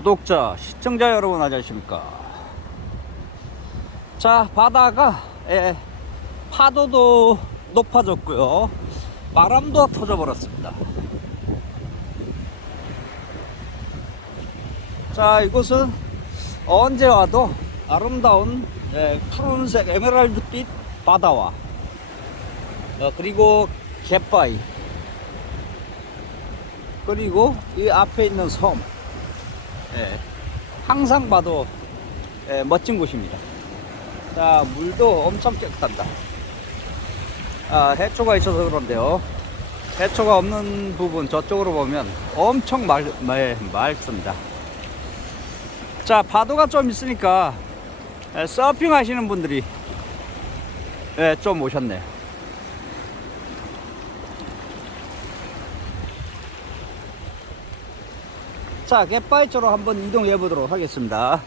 구독자, 시청자 여러분 안녕하십니까. 자, 바다가 예, 파도도 높아졌고요. 바람도 터져버렸습니다. 자, 이곳은 언제 와도 아름다운 예, 푸른색 에메랄드빛 바다와 어, 그리고 갯바위 그리고 이 앞에 있는 섬 예, 항상 봐도 예, 멋진 곳입니다. 자 물도 엄청 깨끗합니다. 아, 해초가 있어서 그런데요. 해초가 없는 부분 저쪽으로 보면 엄청 맑, 말, 맑습니다. 자 파도가 좀 있으니까 예, 서핑 하시는 분들이 예, 좀 오셨네요. 자, 갯바위 쪽으로 한번 이동해 보도록 하겠습니다.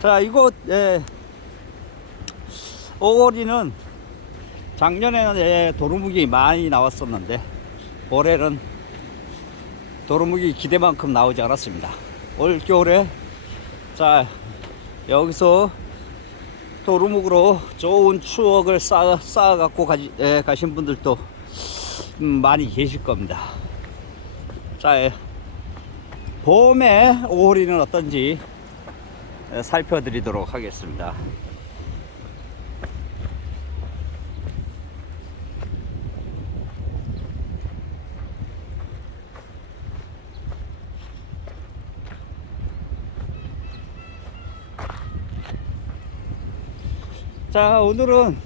자, 이곳, 예, 오거리는 작년에는 예, 도루묵이 많이 나왔었는데, 올해는 도루묵이 기대만큼 나오지 않았습니다. 올 겨울에, 자, 여기서 도루묵으로 좋은 추억을 쌓아, 쌓아 갖고 가지, 예, 가신 분들도 음, 많이 계실 겁니다. 자, 예, 봄에 오홀이는 어떤지 예, 살펴드리도록 하겠습니다. 자 오늘은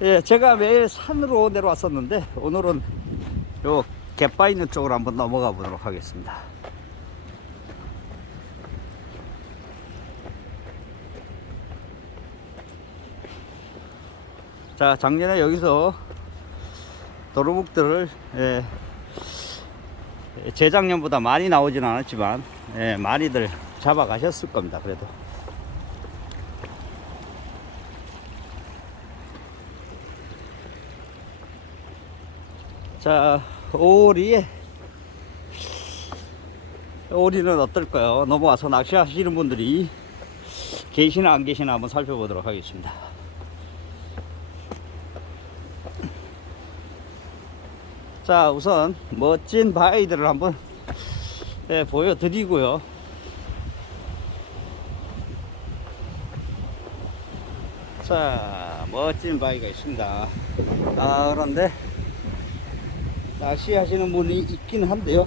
예, 제가 매일 산으로 내려왔었는데 오늘은 요 갯바 있는 쪽으로 한번 넘어가 보도록 하겠습니다. 자 작년에 여기서 도루묵들을 예, 재작년보다 많이 나오진 않았지만 예, 많이들 잡아 가셨을 겁니다. 그래도. 자, 오리에 오리는 어떨까요? 넘어와서 낚시하시는 분들이 계시나 안 계시나 한번 살펴보도록 하겠습니다. 자, 우선 멋진 바위들을 한번 예, 보여드리고요. 자, 멋진 바위가 있습니다. 아, 그런데 낚시 하시는 분이 있긴 한데요.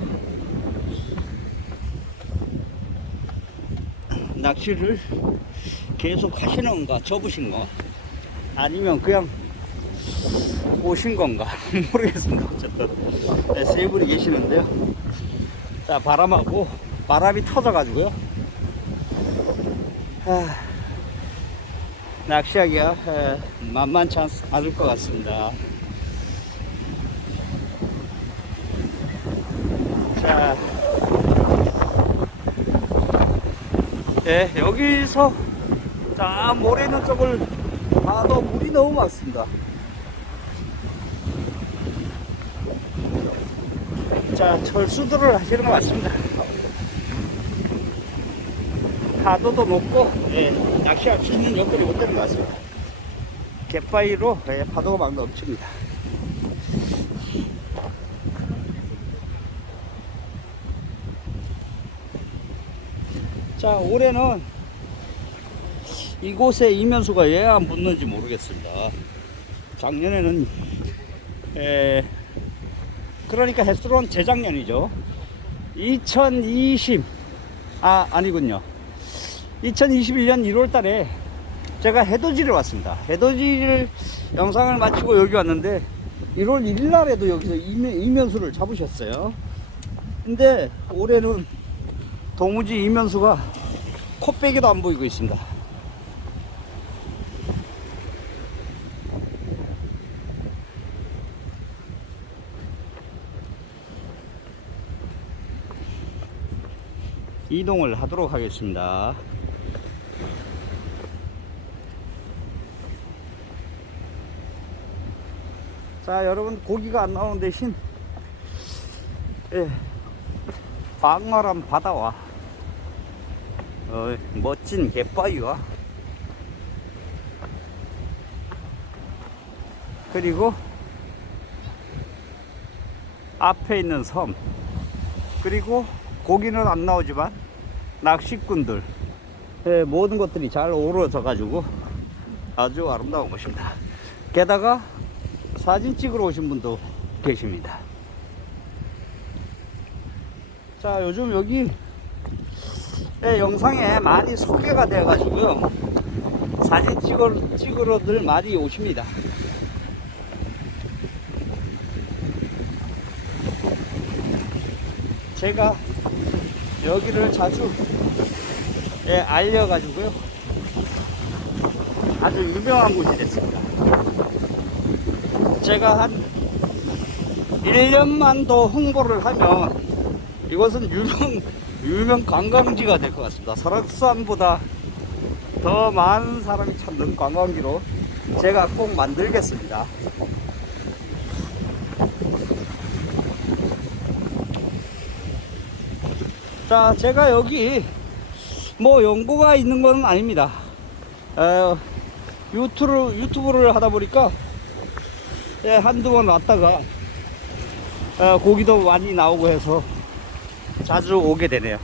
낚시를 계속 하시는 건가, 접으신 건가, 아니면 그냥 오신 건가, 모르겠습니다. 어쨌든, 네, 세 분이 계시는데요. 자, 바람하고, 바람이 터져가지고요. 아, 낚시하기가 에, 만만치 않, 않을 것 같습니다. 자, 예, 여기서 자 모래 있는 쪽을 봐도 물이 너무 많습니다. 자, 철수들을 하시는 것 같습니다. 파도도 높고, 예, 낚시할 수 있는 여건이 못 되는 것 같습니다. 갯바위로 예, 파도가 막 넘칩니다. 자, 올해는 이곳에 이면수가 왜 안 붙는지 모르겠습니다. 작년에는, 에, 그러니까 햇수로는 재작년이죠. 2020, 아, 아니군요. 2021년 1월 달에 제가 해돋이를 왔습니다. 해돋이를 영상을 마치고 여기 왔는데 1월 1일 날에도 여기서 이면, 이면수를 잡으셨어요. 근데 올해는 도무지 이면수가 코빼기도 안 보이고 있습니다. 이동을 하도록 하겠습니다. 자, 여러분 고기가 안 나오는 대신 예, 광활한 바다와 어, 멋진 갯바위와. 그리고 앞에 있는 섬. 그리고 고기는 안 나오지만 낚시꾼들. 예, 모든 것들이 잘 어우러져 가지고 아주 아름다운 곳입니다. 게다가 사진 찍으러 오신 분도 계십니다. 자 요즘 여기 예, 영상에 많이 소개가 되어 가지고요 사진 찍으러, 찍으러들 많이 오십니다 제가 여기를 자주 예, 알려가지고요. 아주 유명한 곳이 됐습니다. 제가 한 1년만 더 홍보를 하면 이곳은 유명, 유명 관광지가 될 것 같습니다. 설악산보다 더 많은 사람이 찾는 관광지로 제가 꼭 만들겠습니다. 자, 제가 여기 뭐 연구가 있는 건 아닙니다. 어, 유튜브, 유튜브를 하다 보니까 예, 한두 번 왔다가 어, 고기도 많이 나오고 해서 자주 오게 되네요.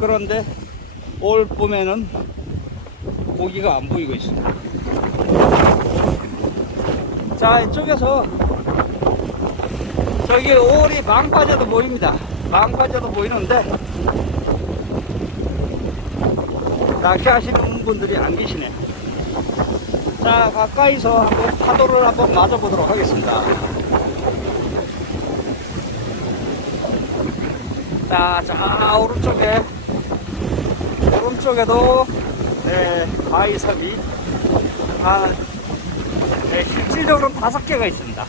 그런데 올 봄에는 고기가 안 보이고 있습니다. 자, 이쪽에서 저기 오리 망파제도 보입니다. 망파제도 보이는데 낚시하시는 분들이 안 계시네. 자 가까이서 한번 파도를 한번 맞아보도록 하겠습니다. 자, 자 오른쪽에 오른쪽에도 네, 바위섬이 한 네, 실질적으로는 다섯 개가 있습니다.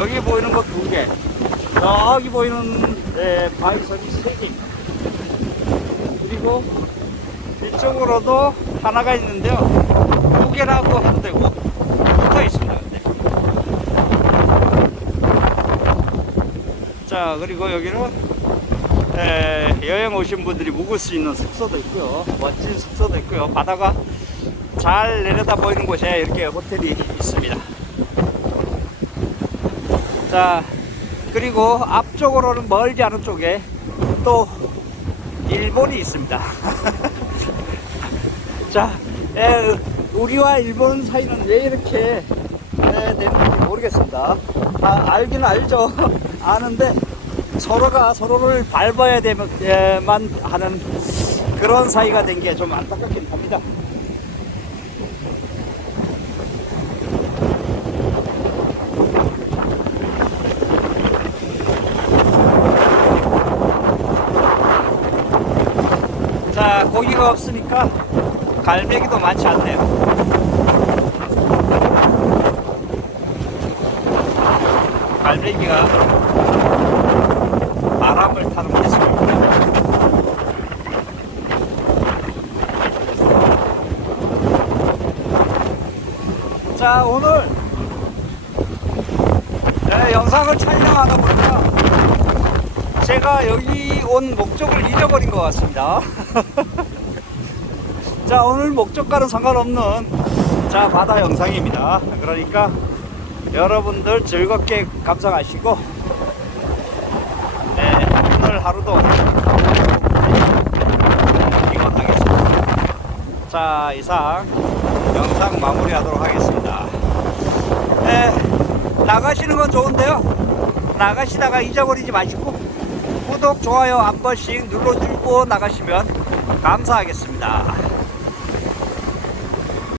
여기 보이는 거 두 개, 저기 보이는 네, 바위섬이 세 개. 그리고 이쪽으로도 하나가 있는데요. 두 개라고 해도 되고 붙어 있습니다. 자 그리고 여기는 에, 여행 오신 분들이 묵을 수 있는 숙소도 있고요. 멋진 숙소도 있고요. 바다가 잘 내려다 보이는 곳에 이렇게 호텔이 있습니다. 자, 그리고 앞쪽으로는 멀지 않은 쪽에 또 일본이 있습니다. 자, 에, 우리와 일본 사이는 왜 이렇게 에, 되는지 모르겠습니다. 아, 알기는 알죠. 아는데 서로가 서로를 밟아야 되만 하는 그런 사이가 된 게 좀 안타깝긴 합니다. 자, 고기가 없으니까 갈매기도 많지 않네요. 갈매기가 바람을 타는 모습입니다. 자, 오늘 네, 영상을 촬영하다 보니까 제가 여기 온 목적을 잊어버린 것 같습니다. 자, 오늘 목적과는 상관없는 자, 바다 영상입니다. 그러니까 여러분들 즐겁게 감상하시고 하루도 이것하겠습니다. 자, 이상 영상 마무리하도록 하겠습니다. 네, 나가시는 건 좋은데요. 나가시다가 잊어버리지 마시고 구독, 좋아요 한 번씩 눌러주고 나가시면 감사하겠습니다.